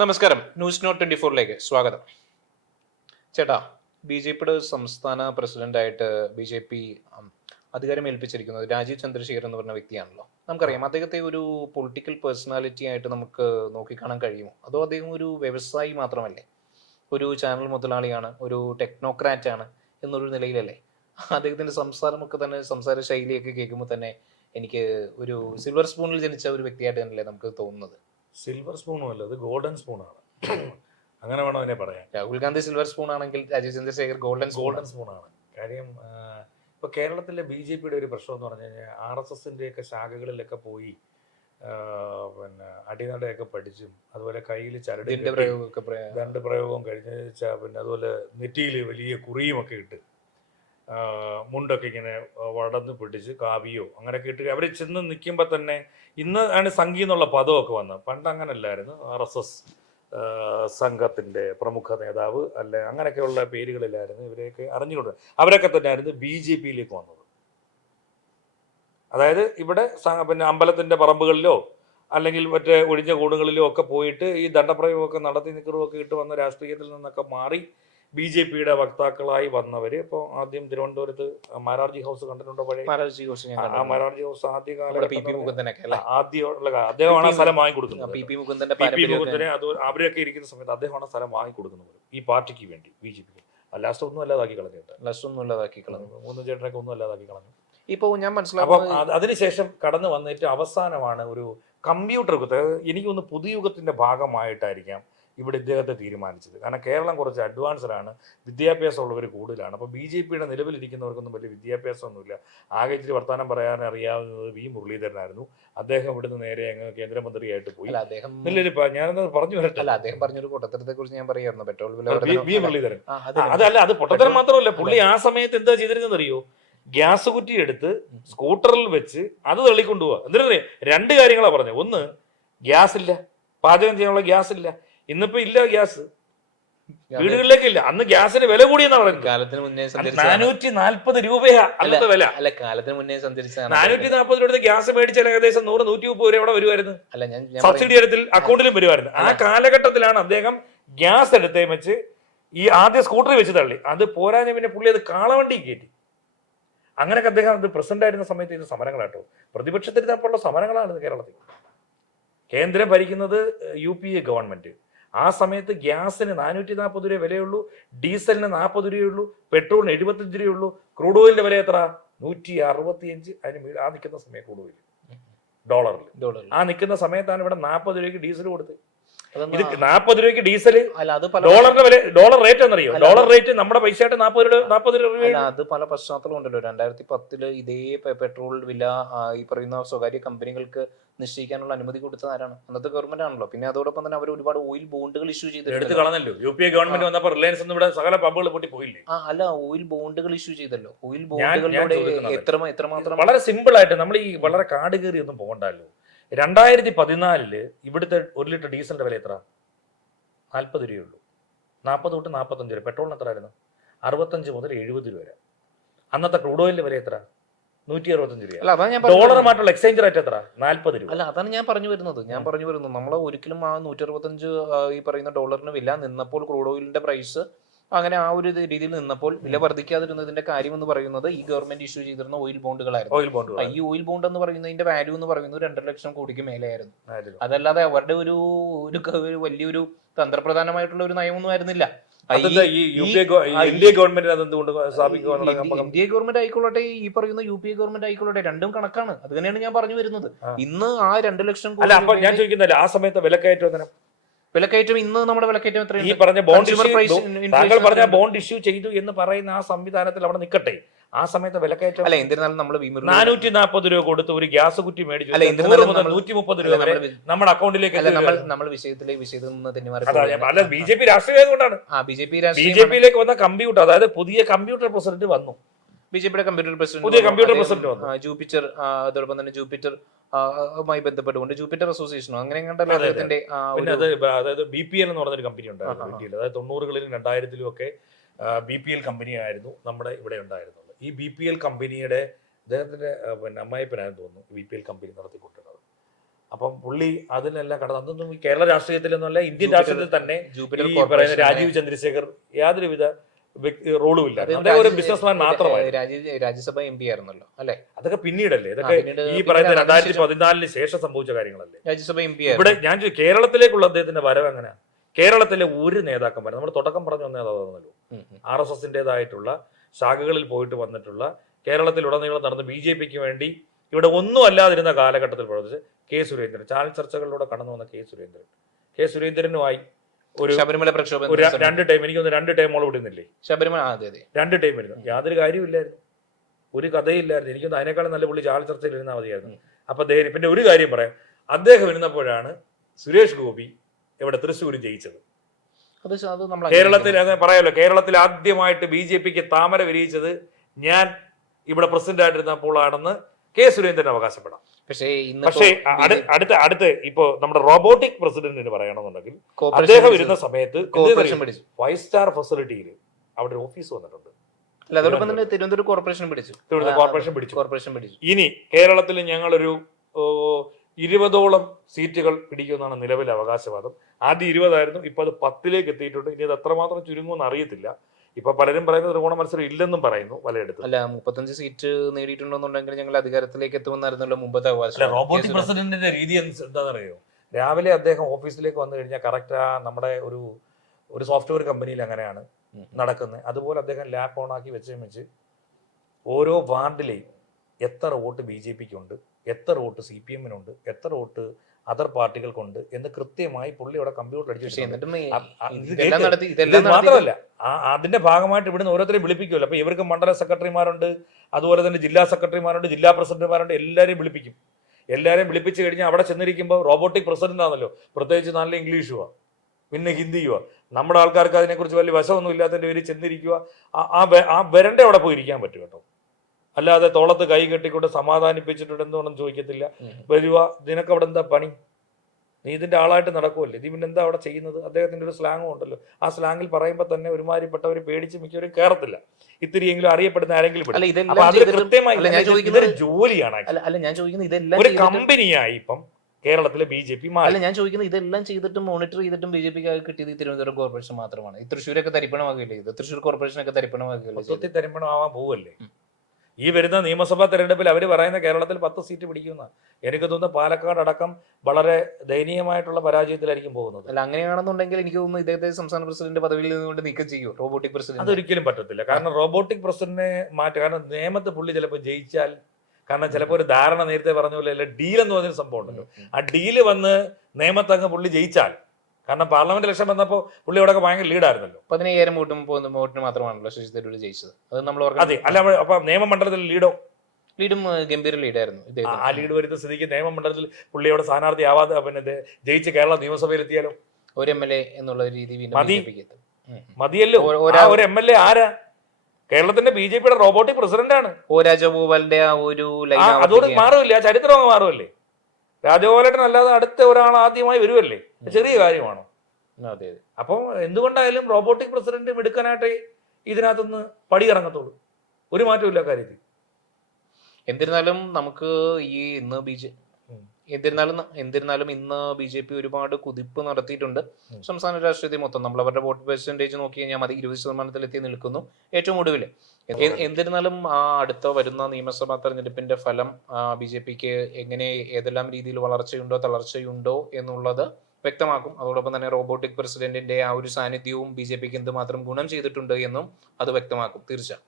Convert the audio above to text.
നമസ്കാരം. News not 24ലേക്ക് സ്വാഗതം. ചേട്ടാ, ബി ജെ പിയുടെ സംസ്ഥാന പ്രസിഡന്റായിട്ട് ബി ജെ പി അധികാരം ഏൽപ്പിച്ചിരിക്കുന്നത് രാജീവ് ചന്ദ്രശേഖർ എന്ന് പറഞ്ഞ വ്യക്തിയാണല്ലോ. നമുക്കറിയാം, അദ്ദേഹത്തെ ഒരു പൊളിറ്റിക്കൽ പേഴ്സണാലിറ്റി ആയിട്ട് നമുക്ക് നോക്കിക്കാണാൻ കഴിയുമോ? അതോ അദ്ദേഹം ഒരു വ്യവസായി മാത്രമല്ലേ? ഒരു ചാനൽ മുതലാളിയാണ്, ഒരു ടെക്നോക്രാറ്റ് ആണ് എന്നൊരു നിലയിലല്ലേ? അദ്ദേഹത്തിന്റെ സംസാര ശൈലിയൊക്കെ കേൾക്കുമ്പോൾ തന്നെ എനിക്ക് ഒരു സിൽവർ സ്പൂണിൽ ജനിച്ച ഒരു വ്യക്തിയായിട്ട് തന്നെയല്ലേ നമുക്ക് തോന്നുന്നത്. സിൽവർ സ്പൂണും അല്ല, അത് ഗോൾഡൻ സ്പൂണാണ്. അങ്ങനെ വേണം അതിനെ പറയാൻ. രാഹുൽ ഗാന്ധി സിൽവർ സ്പൂൺ ആണെങ്കിൽ രാജീവ് ചന്ദ്രശേഖർ ഗോൾഡൻ സ്പൂണാണ്. കാര്യം ഇപ്പൊ കേരളത്തിലെ BJP-യുടെ ഒരു പ്രശ്നം എന്ന് പറഞ്ഞു കഴിഞ്ഞാൽ RSS-ന്റെ ഒക്കെ ശാഖകളിലൊക്കെ പോയി പിന്നെ അടിനടയൊക്കെ പഠിച്ചും അതുപോലെ കയ്യിൽ ചരട് രണ്ട് പ്രയോഗവും കഴിഞ്ഞ പിന്നെ അതുപോലെ നെറ്റിയിൽ വലിയ കുറിയും ഒക്കെ ഇട്ട് മുണ്ടൊക്കെ ഇങ്ങനെ വളർന്ന് പിടിച്ച് കാവിയോ അങ്ങനെയൊക്കെ ഇട്ട് അവർ ചെന്ന് നിൽക്കുമ്പോൾ തന്നെ ഇന്ന് ആണ് സംഘി എന്നുള്ള പദമൊക്കെ വന്നത്. പണ്ട് അങ്ങനല്ലായിരുന്നു. RSS സംഘത്തിൻ്റെ പ്രമുഖ നേതാവ് അല്ലെ അങ്ങനെയൊക്കെയുള്ള പേരുകളിലായിരുന്നു ഇവരെയൊക്കെ അറിഞ്ഞുകൊണ്ട് അവരൊക്കെ തന്നെയായിരുന്നു BJP-യിലേക്ക് വന്നത്. അതായത് ഇവിടെ പിന്നെ അമ്പലത്തിൻ്റെ പറമ്പുകളിലോ അല്ലെങ്കിൽ മറ്റേ ഒഴിഞ്ഞ കൂടുകളിലോ ഒക്കെ പോയിട്ട് ഈ ദണ്ഡപ്രയോഗമൊക്കെ നടത്തി നിൽക്കുന്നതൊക്കെ ഇട്ട് വന്ന രാഷ്ട്രീയത്തിൽ നിന്നൊക്കെ മാറി BJP-യുടെ വക്താക്കളായി വന്നവര് ഇപ്പോൾ ആദ്യം തിരുവനന്തപുരത്ത് മാരാർജി ഹൗസ് കണ്ടിട്ടുണ്ടോ? പഴയ മാരാർജി ഹൗസ് ആദ്യ കാലഘട്ടം അദ്ദേഹമാണ് സ്ഥലം വാങ്ങിക്കൊടുക്കുന്നത്. അവരൊക്കെ ഇരിക്കുന്ന സമയത്ത് അദ്ദേഹമാണ് സ്ഥലം വാങ്ങിക്കൊടുക്കുന്നത് ഈ പാർട്ടിക്ക് വേണ്ടി, BJP-ക്ക്. ലാസ്റ്റ് ഒന്നും അല്ലാതാക്കി കളഞ്ഞു. മൂന്ന് ചേട്ടനൊക്കെ ഒന്നും അല്ലാതാക്കി കളഞ്ഞു. ഇപ്പൊ ഞാൻ മനസ്സിലാക്കും. അതിനുശേഷം കടന്നു വന്നിട്ട് അവസാനമാണ് ഒരു കമ്പ്യൂട്ടർ എനിക്കൊന്ന് പുതുയുഗത്തിന്റെ ഭാഗമായിട്ടായിരിക്കാം ഇവിടെ ഇദ്ദേഹത്തെ തീരുമാനിച്ചത്. കാരണം കേരളം കുറച്ച് അഡ്വാൻസ്ഡാണ്, വിദ്യാഭ്യാസമുള്ളവർ കൂടുതലാണ്. അപ്പോൾ BJP-യുടെ നിലവിലിരിക്കുന്നവർക്കൊന്നും വലിയ വിദ്യാഭ്യാസമൊന്നുമില്ല. ആകെ ഇച്ചിരി വർത്തമാനം പറയാൻ അറിയാവുന്നത് V. മുരളീധരനായിരുന്നു. അദ്ദേഹം ഇവിടുന്ന് നേരെ അങ്ങ് കേന്ദ്രമന്ത്രിയായിട്ട് പോയി. ഞാനത് പറഞ്ഞു വരട്ടെ. അദ്ദേഹം പറഞ്ഞൊരു പൊട്ടത്തരത്തെ കുറിച്ച് ഞാൻ പറയായിരുന്നു, പെട്രോൾ V. മുരളീധരൻ. അതല്ല, അത് പൊട്ടത്തരം മാത്രമല്ല. പുള്ളി ആ സമയത്ത് എന്താ ചെയ്തിരുന്നത് അറിയോ? ഗ്യാസ് കുറ്റി എടുത്ത് സ്കൂട്ടറിൽ വെച്ച് അത് തള്ളിക്കൊണ്ടുപോവാ. എന്തിനാ? രണ്ട് കാര്യങ്ങളാണ് പറഞ്ഞത്. ഒന്ന്, ഗ്യാസ് ഇല്ല, പാചകം ചെയ്യാനുള്ള ഗ്യാസ് ഇല്ല. ഇന്നിപ്പോ ഇല്ല ഗ്യാസ്, വീടുകളിലേക്ക് ഇല്ല. അന്ന് ഗ്യാസിന് വില കൂടിയെന്നാ പറയുന്നത്. കാലത്തിന് മുന്നേ 440 രൂപയാ അന്നത്തെ വില. അല്ല, കാലത്തിന് മുന്നേ സഞ്ചരിച്ച 440 രൂപ ഗ്യാസ് മേടിച്ചാൽ ഏകദേശം 100-130 രൂപ എവിടെ വരുമായിരുന്നു. സബ്സിഡി തരത്തിൽ അക്കൗണ്ടിലും വരുമായിരുന്നു. ആ കാലഘട്ടത്തിലാണ് അദ്ദേഹം ഗ്യാസ് എടുത്തേ വെച്ച് ഈ ആദ്യ സ്കൂട്ടറിൽ വെച്ച് തള്ളി. അത് പോരാഞ്ഞ പിന്നെ പുള്ളി അത് കാളവണ്ടി കയറ്റി. അങ്ങനെയൊക്കെ അദ്ദേഹം അത് പ്രസിഡന്റ് ആയിരുന്ന സമയത്ത് ഇത് സമരങ്ങളാട്ടോ, പ്രതിപക്ഷത്തിനൊപ്പമുള്ള സമരങ്ങളാണ് കേരളത്തിൽ. കേന്ദ്രം ഭരിക്കുന്നത് UPA ഗവൺമെന്റ്. ആ സമയത്ത് ഗ്യാസിന് 440 രൂപ വിലയുള്ളൂ, ഡീസലിന് 40 രൂപയുള്ളൂ, പെട്രോളിന് 75 രൂപയുള്ളൂ, ക്രൂഡ് ഓയിലിന്റെ വില എത്ര? 165. അതിന് ആ നിൽക്കുന്ന സമയം ക്രൂഡ് ഓയിൽ ഡോളറിൽ ആ നിൽക്കുന്ന സമയത്താണ് ഇവിടെ 40 രൂപയ്ക്ക് ഡീസൽ കൊടുത്തത്. ഇത് 40 രൂപയ്ക്ക് ഡീസല്, ഡോളറിന്റെ വില, ഡോളർ റേറ്റ് എന്നറിയോ? ഡോളർ റേറ്റ് നമ്മുടെ പൈസയായിട്ട് 40 രൂപ. അത് പല പശ്ചാത്തലം ഉണ്ടല്ലോ. 2010 ഇതേ പെട്രോൾ വില ഈ പറയുന്ന സ്വകാര്യ കമ്പനികൾക്ക് നിശ്ചയിക്കാനുള്ള അനുമതി കൊടുത്തത് ആരാണ്? അന്നത്തെ ഗവൺമെന്റ് ആണല്ലോ. പിന്നെ അതോടൊപ്പം തന്നെ അവർ ഒരുപാട് ഓയിൽ ബോണ്ടുകൾ ഇഷ്യൂ ചെയ്തിട്ട് കളഞ്ഞല്ലോ. UPA ഗവൺമെന്റ് വന്നപ്പോൾ റിലയൻസ് ഇവിടെ സകല പമ്പുകൾ പൊട്ടി പോയില്ലേ? അല്ല, ഓയിൽ ബോണ്ടുകൾ ഇഷ്യൂ ചെയ്തല്ലോ. ഓയിൽ ബോണ്ടുകളിലൂടെ എത്രമാത്രം വളരെ സിമ്പിൾ ആയിട്ട് നമ്മൾ ഈ വളരെ കാട് കയറി ഒന്നും പോകണ്ടല്ലോ. 2014 ഇവിടുത്തെ 1 ലിറ്റർ ഡീസലിന്റെ വില എത്ര? 40 രൂപയുള്ളൂ. 40 തൊട്ട് 45 രൂപ. പെട്രോളിന് എത്ര ആയിരുന്നു? 65 മുതൽ 70 രൂപ വരെ. അന്നത്തെ ക്രൂഡ് ഓയിലിന്റെ വില എത്ര? 165 രൂപ. ഡോളറുമായിട്ടുള്ള എക്സ്ചേഞ്ച് റേറ്റ് എത്ര? 40 രൂപ. അല്ല, അതാണ് ഞാൻ പറഞ്ഞു വരുന്നത്. നമ്മൾ ഒരിക്കലും ആ 165 ഈ പറയുന്ന ഡോളറിന് വില നിന്നപ്പോൾ ക്രൂഡ് ഓയിലിന്റെ പ്രൈസ് അങ്ങനെ ആ ഒരു രീതിയിൽ നിന്നപ്പോൾ വില വർദ്ധിക്കാതിരുന്നതിന്റെ കാര്യം എന്ന് പറയുന്നത് ഈ ഗവൺമെന്റ് ഇഷ്യൂ ചെയ്തിരുന്ന ഓയിൽ ബോണ്ടുകളായിരുന്നു. ഈ ഓയിൽ ബോണ്ട് എന്ന് പറയുന്നതിന്റെ വാല്യൂ എന്ന് പറയുന്നത് 2 ലക്ഷം കോടിക്ക് മേലെയായിരുന്നു. അതല്ലാതെ അവരുടെ ഒരു വലിയൊരു തന്ത്രപ്രധാനമായിട്ടുള്ള ഒരു നയമൊന്നും ആയിരുന്നില്ല. ഇന്ത്യ ഗവൺമെന്റ് ആയിക്കൊള്ളട്ടെ, ഈ പറയുന്ന UPA ഗവൺമെന്റ് ആയിക്കൊള്ളട്ടെ, രണ്ടും കണക്കാണ്. അത് തന്നെയാണ് ഞാൻ പറഞ്ഞു വരുന്നത്. ഇന്ന് ആ 2 ലക്ഷം കോടി ഞാൻ ചോദിക്കുന്നില്ല, ആ സമയത്ത് വിലക്കയറ്റം ഇന്ന് നമ്മുടെ വിലക്കയറ്റം എത്രയാണ്? ഈ പറഞ്ഞ ബോണ്ട് ഇഷ്യൂ ചെയ്തു എന്ന് പറയുന്ന ആ സംവിധാനത്തിൽ അവിടെ നിൽക്കട്ടെ. ആ സമയത്ത് വിലക്കയറ്റം അല്ല, എന്നിരുന്നാലും നമ്മൾ 440 രൂപ കൊടുത്ത് ഒരു ഗ്യാസ് കുറ്റി മേടിച്ചു 130 രൂപ വരെ നമ്മുടെ അക്കൗണ്ടിലേക്ക് നമ്മൾ വിഷയത്തിൽ നിന്ന് തന്നെ അല്ല, BJP രാഷ്ട്രീയം കൊണ്ടാണ്. BJP-ലേക്ക് വന്ന കമ്പ്യൂട്ടർ, അതായത് പുതിയ കമ്പ്യൂട്ടർ പ്രസിഡന്റ് വന്നു. BJP-യുടെ കമ്പ്യൂട്ടർ പ്രസിഡന്റ് വന്നു. ജൂപ്പിറ്റർ, അതോടൊപ്പം തന്നെ ജൂപ്പിറ്റർ മായി ബന്ധപ്പെട്ടുകൊണ്ട് ജൂപ്പിറ്റർ അസോസിയേഷനോ അങ്ങനെ കണ്ടല്ലോ അദ്ദേഹത്തിന്റെ. അതായത് BPL എന്ന് പറഞ്ഞൊരു കമ്പനി ഉണ്ടായിരുന്നു ഇന്ത്യയിൽ. അതായത് 90-കളിലും 2000-ലും ഒക്കെ BPL കമ്പനി ആയിരുന്നു നമ്മുടെ ഇവിടെ ഉണ്ടായിരുന്നത്. ഈ BPL കമ്പനിയുടെ അദ്ദേഹത്തിന്റെ പിന്നെ അമ്മായിപ്പനായെന്ന് തോന്നുന്നു BPL കമ്പനി നടത്തിക്കൊണ്ടിരുന്നത്. അപ്പം പുള്ളി അതിനെല്ലാം കടന്നു. അതൊന്നും ഈ കേരള രാഷ്ട്രീയത്തിൽ എന്നല്ല, ഇന്ത്യൻ രാഷ്ട്രീയത്തിൽ തന്നെ ജൂപ്പിറ്റർ ഈ പറയുന്ന രാജീവ് ചന്ദ്രശേഖർ യാതൊരുവിധ റോളും ഇല്ല. അദ്ദേഹം ഒരു ബിസിനസ്മാൻ മാത്രമാണ്. രാജ്യസഭ MP ആയിരുന്നല്ലോ അല്ലെ? അതൊക്കെ പിന്നീടല്ലേ? ഇതൊക്കെ ഈ പറയുന്ന 2014 ശേഷം സംഭവിച്ച കാര്യങ്ങളല്ലേ? രാജ്യസഭ MP ഇവിടെ ഞാൻ കേരളത്തിലേക്കുള്ള അദ്ദേഹത്തിന്റെ വരവ് എങ്ങനെയാ? കേരളത്തിലെ ഒരു നേതാക്കന്മാർ, നമ്മൾ തുടക്കം പറഞ്ഞു വന്ന നേതാവാണല്ലോ, RSSന്റേതായിട്ടുള്ള ശാഖകളിൽ പോയിട്ട് വന്നിട്ടുള്ള, കേരളത്തിലുടനീളം നടന്ന് BJPക്ക് വേണ്ടി ഇവിടെ ഒന്നും അല്ലാതിരുന്ന കാലഘട്ടത്തിൽ പ്രവർത്തിച്ച് സുരേന്ദ്രൻ, ചാനൽ ചർച്ചകളിലൂടെ കടന്നു വന്ന കെ സുരേന്ദ്രനുമായി ഒരു ശബരിമല പ്രക്ഷോഭം ഒരു 2 ടൈം, എനിക്കൊന്ന് 2 ടൈമോളം വിടുന്നില്ലേ ശബരിമല? 2 ടൈം വരുന്നു. യാതൊരു കാര്യമില്ലായിരുന്നു, ഒരു കഥയില്ലായിരുന്നു. എനിക്കൊന്ന് അതിനേക്കാളും നല്ല പുള്ളി ചാനൽ ചർച്ചയിൽ ഇരുന്നാൽ മതിയായിരുന്നു. അപ്പൊ പിന്നെ ഒരു കാര്യം പറയാം, അദ്ദേഹം ഇരുന്നപ്പോഴാണ് സുരേഷ് ഗോപി ഇവിടെ തൃശ്ശൂർ ജയിച്ചത്. കേരളത്തിൽ പറയാമല്ലോ, കേരളത്തിൽ ആദ്യമായിട്ട് BJPക്ക് താമര വിരിയിച്ചത് ഞാൻ ഇവിടെ പ്രസിഡന്റ് ആയിട്ടിരുന്നപ്പോഴാണെന്ന് കെ സുരേന്ദ്രൻ അവകാശപ്പെടാം. പക്ഷേ അടുത്ത ഇപ്പോ നമ്മുടെ റോബോട്ടിക് പ്രസിഡന്റിന് പറയണമെന്നുണ്ടെങ്കിൽ അദ്ദേഹം ഇരുന്ന സമയത്ത് 5 സ്റ്റാർ ഫെസിലിറ്റിയിൽ അവിടെ ഒരു ഓഫീസ് വന്നിട്ടുണ്ട്. തിരുവനന്തപുരം കോർപ്പറേഷൻ പിടിച്ചു. ഇനി കേരളത്തിൽ ഞങ്ങളൊരു 20ഓളം സീറ്റുകൾ പിടിക്കുമെന്നാണ് നിലവിലെ അവകാശവാദം. ആദ്യം 20 ആയിരുന്നു, ഇപ്പൊ അത് 10ലേക്ക് എത്തിയിട്ടുണ്ട്. ഇനി അത് എത്രമാത്രം ചുരുങ്ങുമെന്ന് അറിയത്തില്ല. ഇപ്പൊ പലരും പറയുന്നത് ത്രികോണ മത്സരം ഇല്ലെന്നും പറയുന്നു പലയിടത്തും. അല്ല, 35 സീറ്റ് നേടിയിട്ടുണ്ടെന്നുണ്ടെങ്കിൽ ഞങ്ങൾ അധികാരത്തിലേക്ക് എത്തുമെന്നായിരുന്നല്ലോ മുമ്പത്തെ അവകാശം. റോബോട്ടിക് പ്രസിഡന്റിന്റെ രീതി എന്താണെന്നറിയോ? രാവിലെ അദ്ദേഹം ഓഫീസിലേക്ക് വന്നു കഴിഞ്ഞാൽ കറക്റ്റ് ഒരു ഒരു സോഫ്റ്റ്വെയർ കമ്പനിയിൽ അങ്ങനെയാണ് നടക്കുന്നത്. അതുപോലെ അദ്ദേഹം ലാപ്പ് ഓൺ ആക്കി വെച്ച് ഓരോ വാർഡിലെയും എത്ര വോട്ട് BJPക്ക് ഉണ്ട്, എത്ര വോട്ട് CPMനുണ്ട്, എത്ര വോട്ട് അതർ പാർട്ടികൾക്കുണ്ട് എന്ന് കൃത്യമായി പുള്ളി അവിടെ കമ്പ്യൂട്ടർ അടിച്ചു. മാത്രമല്ല, അതിന്റെ ഭാഗമായിട്ട് ഇവിടുന്ന് ഓരോരുത്തരെയും വിളിപ്പിക്കുമല്ലോ. അപ്പൊ ഇവർക്ക് മണ്ഡല സെക്രട്ടറിമാരുണ്ട്, അതുപോലെ തന്നെ ജില്ലാ സെക്രട്ടറിമാരുണ്ട്, ജില്ലാ പ്രസിഡന്റുമാരുണ്ട്, എല്ലാവരെയും വിളിപ്പിക്കും. എല്ലാവരെയും വിളിപ്പിച്ച് കഴിഞ്ഞാൽ അവിടെ ചെന്നിരിക്കുമ്പോൾ റോബോട്ടിക് പ്രസിഡന്റ് ആണല്ലോ, പ്രത്യേകിച്ച് നല്ല ഇംഗ്ലീഷുവാ, പിന്നെ ഹിന്ദിയുവാ. നമ്മുടെ ആൾക്കാർക്ക് അതിനെക്കുറിച്ച് വലിയ വശമൊന്നും ഇല്ലാത്തതിന്റെ പേര് ചെന്നിരിക്കുക. ആ വരണ്ട അവിടെ പോയി ഇരിക്കാൻ പറ്റും കേട്ടോ. അല്ലാതെ തോളത്ത് കൈ കെട്ടിക്കൊണ്ട് സമാധാനിപ്പിച്ചിട്ടുണ്ട് എന്തുകൊണ്ടെന്ന് ചോദിക്കത്തില്ല. വരുക, നിനക്ക് അവിടെ എന്താ പണി, നീ ഇതിന്റെ ആളായിട്ട് നടക്കുമല്ലേ, നീ പിന്നെ എന്താ അവിടെ ചെയ്യുന്നത്? അദ്ദേഹത്തിന്റെ ഒരു സ്ലാങ്ങും ഉണ്ടല്ലോ, ആ സ്ലാങ്ങിൽ പറയുമ്പോൾ തന്നെ ഒരുമാതിരിപ്പെട്ടവർ പേടിച്ച് മിക്കവരും കയറത്തില്ല. ഇത്തിരിയെങ്കിലും അറിയപ്പെടുന്ന ആരെങ്കിലും ജോലിയാണ്, ഒരു കമ്പനിയായി ഇപ്പം കേരളത്തിലെ BJP. അല്ല, ഞാൻ ചോദിക്കുന്നത് ഇതെല്ലാം ചെയ്തിട്ടും മോണിറ്റർ ചെയ്തിട്ടും BJPക്ക് കിട്ടിയത് തിരുവനന്തപുരം കോർപ്പറേഷൻ മാത്രമാണ്. തൃശ്ശൂരൊക്കെ തരിപ്പണമാകില്ലേ? ഇത് തൃശ്ശൂർ കോർപ്പറേഷനൊക്കെ തരിപ്പണമാകില്ലേ? തരിപ്പണമാവാൻ പോവല്ലേ? ഈ വരുന്ന നിയമസഭാ തെരഞ്ഞെടുപ്പിൽ അവർ പറയുന്ന കേരളത്തിൽ 10 സീറ്റ് പിടിക്കുന്ന, എനിക്ക് തോന്നുന്നു പാലക്കാട് അടക്കം വളരെ ദയനീയമായിട്ടുള്ള പരാജയത്തിലായിരിക്കും പോകുന്നത്. അല്ല, അങ്ങനെയാണെന്നുണ്ടെങ്കിൽ എനിക്ക് തോന്നുന്നു ഇദ്ദേഹത്തെ സംസ്ഥാന പ്രസിഡന്റ് പദവിയിൽ നിന്നുകൊണ്ട് നീക്കം ചെയ്യും റോബോട്ടിക് പ്രസിഡന്റ്. അതൊരിക്കലും പറ്റത്തില്ല. കാരണം റോബോട്ടിക് പ്രസിഡന്റിനെ മാറ്റുക, കാരണം നിയമത്ത് പുള്ളി ചിലപ്പോൾ ജയിച്ചാൽ, കാരണം ചിലപ്പോൾ ഒരു ധാരണ നേരത്തെ പറഞ്ഞ പോലെ അല്ല, ഡീൽ എന്ന് പറഞ്ഞൊരു സംഭവം ഉണ്ടല്ലോ, ആ ഡീല് വന്ന് നിയമത്തങ്ങ് പുള്ളി ജയിച്ചാൽ, കാരണം പാർലമെന്റ് ഇലക്ഷൻ വന്നപ്പോൾ പുള്ളി അവിടെ ഭയങ്കര ലീഡായിരുന്നല്ലോ, 15,000 വോട്ടിന് മാത്രമാണല്ലോ ശശി തരൂർ ജയിച്ചത്. അത് നമ്മൾ അതെ. അല്ല, അപ്പൊ നിയമമണ്ഡലത്തിൽ ലീഡും ഗംഭീര ലീഡായിരുന്നു. ആ ലീഡ് വരുന്ന സ്ഥിതിക്ക് നിയമമണ്ഡലത്തിൽ പുള്ളി അവിടെ സ്ഥാനാർത്ഥി ആവാതെ പിന്നെ ജയിച്ച് കേരള നിയമസഭയിൽ എത്തിയാലോ? ഒരു MLA എന്നുള്ള രീതി മതിയല്ലോ. ഒരു MLA ആരാ? കേരളത്തിന്റെ BJPയുടെ റോബോട്ടിക് പ്രസിഡന്റ് ആണ്. രാജഗോപാലിന്റെ ആ ഒരു അതോട് മാറുമല്ലേ, ആ ചരിത്രം മാറുമല്ലേ? രാജഗോപാലേട്ടൻ അല്ലാതെ അടുത്ത ഒരാൾ ആദ്യമായി വരുമല്ലേ? ചെറിയ കാര്യമാണോ? അപ്പൊ എന്തുകൊണ്ടായാലും റോബോട്ടിക് പ്രസിഡന്റ് എടുക്കാനായിട്ട് ഇതിനകത്തുനിന്ന് പടി ഇറങ്ങത്തുള്ളൂ, ഒരു മാറ്റമില്ല കാര്യത്തിൽ. എന്നിരുന്നാലും നമുക്ക് ഈ എന്നിരുന്നാലും ഇന്ന് BJP ഒരുപാട് കുതിപ്പ് നടത്തിയിട്ടുണ്ട് സംസ്ഥാന രാഷ്ട്രീയത്തിൽ മൊത്തം. നമ്മൾ അവരുടെ വോട്ട് പെർസെന്റേജ് നോക്കി കഴിഞ്ഞാൽ മതി 20% നിൽക്കുന്നു ഏറ്റവും ഒടുവിൽ. എന്നിരുന്നാലും ആ അടുത്ത വരുന്ന നിയമസഭാ തെരഞ്ഞെടുപ്പിന്റെ ഫലം BJPക്ക് എങ്ങനെ, ഏതെല്ലാം രീതിയിൽ വളർച്ചയുണ്ടോ തളർച്ചയുണ്ടോ എന്നുള്ളത് വ്യക്തമാക്കും. അതോടൊപ്പം തന്നെ റോബോട്ടിക് പ്രസിഡന്റിന്റെ ആ ഒരു സാന്നിധ്യവും BJPക്ക് എന്തുമാത്രം ഗുണം ചെയ്തിട്ടുണ്ട് എന്നും അത് വ്യക്തമാക്കും. തീർച്ചയായും.